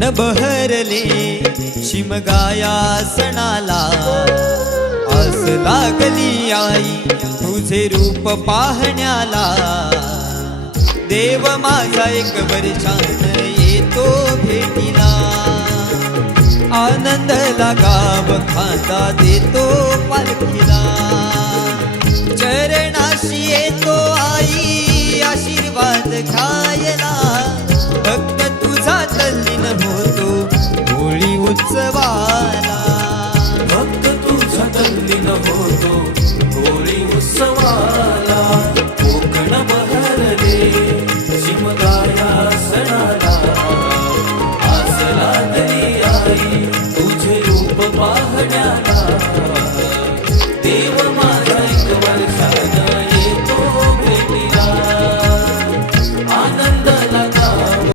मन बहरले शिमगाया सणाला, आस लागली आई तुझे रूप पाहण्याला। देव माझा एक वर्षान येतो भेटीला, आनंद लागाव खांदा देतो पालखीला। चरणाशी येतो आई आशीर्वाद घ्यायला,